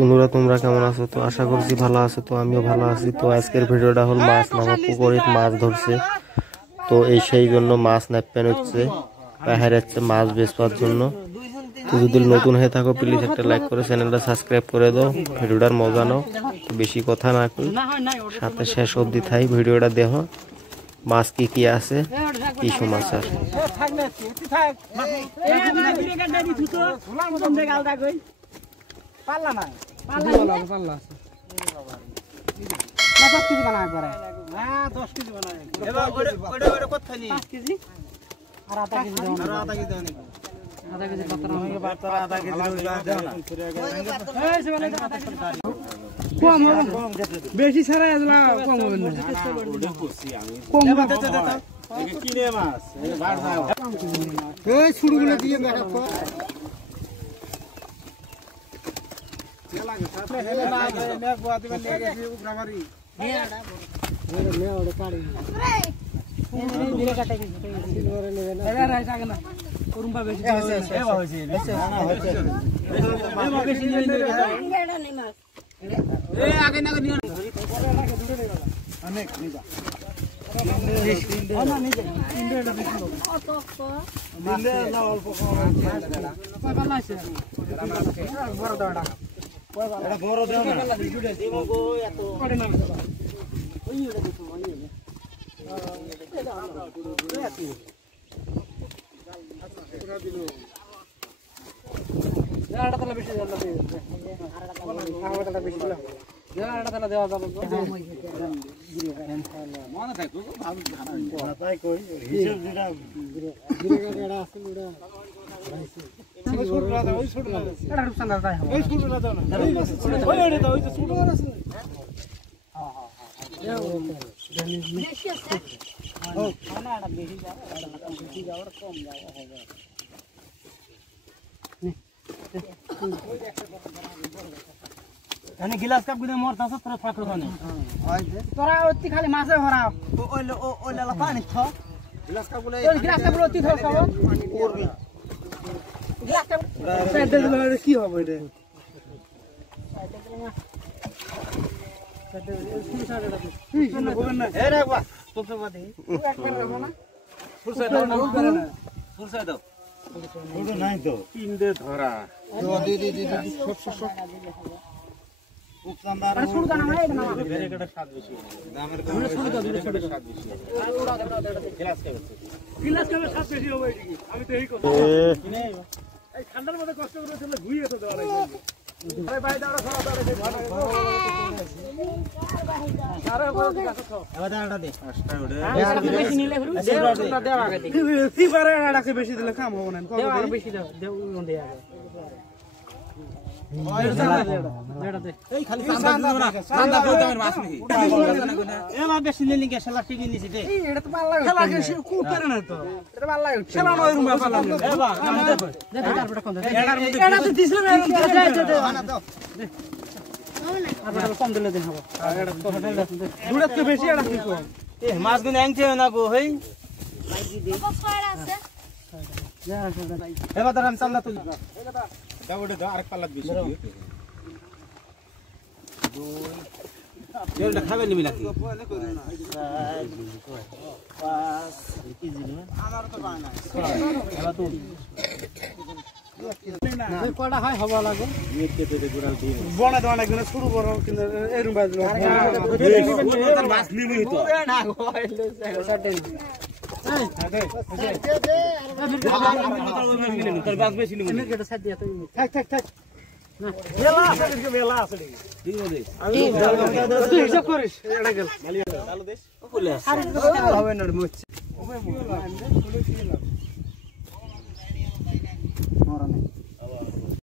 বন্ধুরা তোমরা কেমন আছো? তো আশা করছি ভালো আছো। তো আমিও ভালো আছি। তো আজকের ভিডিওটা হল মাছ নামা, পুকুরে মাছ ধরছে। তো এই সেই জন্য মাছ নাপ্পেন হচ্ছে, বাইরে যাচ্ছে মাছ বেচবার জন্য। তো যদি নতুন হয়ে থাকো প্লিজ একটা লাইক করে চ্যানেলটা সাবস্ক্রাইব করে দাও। ভিডিওটার মজা নাও, বেশি কথা না কই, সাথে শেষ অবধি থাই ভিডিওটা দেখো। মাছ কি কি আছে, কি সমাচার। বেশি ছাড়া কম হবে না, কম কিনে মাছ ছুড়গুলো দিয়ে দেখো। गिलास कप गुदे मोर तस तोरा फाकरो खाने तोरा ओती खाली मासे भरा ओले ला पानी छ गिलास कप गुले ओती थो सब ओरबी गिलास कप साइड दे लो की होबे रे ए रे बा तो सब बात एक बार रहो ना फुरसा दो ओडो নাই তো তিন দে ধরা দে সব উপসান্দার শুরু দানা হয় না বেরে কটা স্বাদ বেশি দামের কম শুরু দাও দুটো ছোট স্বাদ বেশি গিলাস কেমন স্বাদ বেশি হবে এদিকে আমি তো এই কথা এই ঠান্ডার মধ্যে কষ্ট করে চলে ঘুরিয়ে তো দেওয়া লাগবে ভাই ভাই দাঁড়া সরা দাঁড়া দে ভালো আরে বড় গাছ তো এবার দাঁড়াটা দে আস্তা ওড়ে বেশি নিলে দেওয়া দেওয়া আগে দে ফিবারে আড়াকে বেশি দিলে কাম হবে না দেওয়া আর বেশি দাও দেও দে আগে এই খালি সান্দা কই দামের মাছ নাকি এলা বেশি নিলি কে শালা টিকি নিছি দে এটা তো ভালো লাগে শালা কে কু করে না তো এটা ভালো লাগে শালা নয় রুমা ভালো লাগে এ বা আমি দেখো দেখো তারপরে কোন দে এটা তো দিছিল না না দাও আর কম দিলে দিন হবে এটা তো দুড়ে তো বেশি এটা কি কম এ মাছ গুনে আনছে না গো হই মাইজি দে ছয়টা আছে যা এবার তো আমি সামনে তুলি দাওড়ে দাও আরেক পাল্লা বেশি দিও এটা খাবে নিবি নাকি আমার তো পায় না এবার তো না কোড়া হয় হবা লাগে নেট কেটে দে গোড়াল দিয়ে বনে দোনা গুলো শুরু করো কিন্তু এরম বাজলো মাছ নিবি তো না কইলে সাটেন তোর বাস বেশি নিবি আমি কেটে সাইড দিয়া তুই থাক না মেলা আছে কিন্তু মেলা আছে ঠিক আছে আমি তুই হিসাব করিস এটা গেল মালিয়া চালু দেশ ও বলে হবে না মুছ ওবে মরনে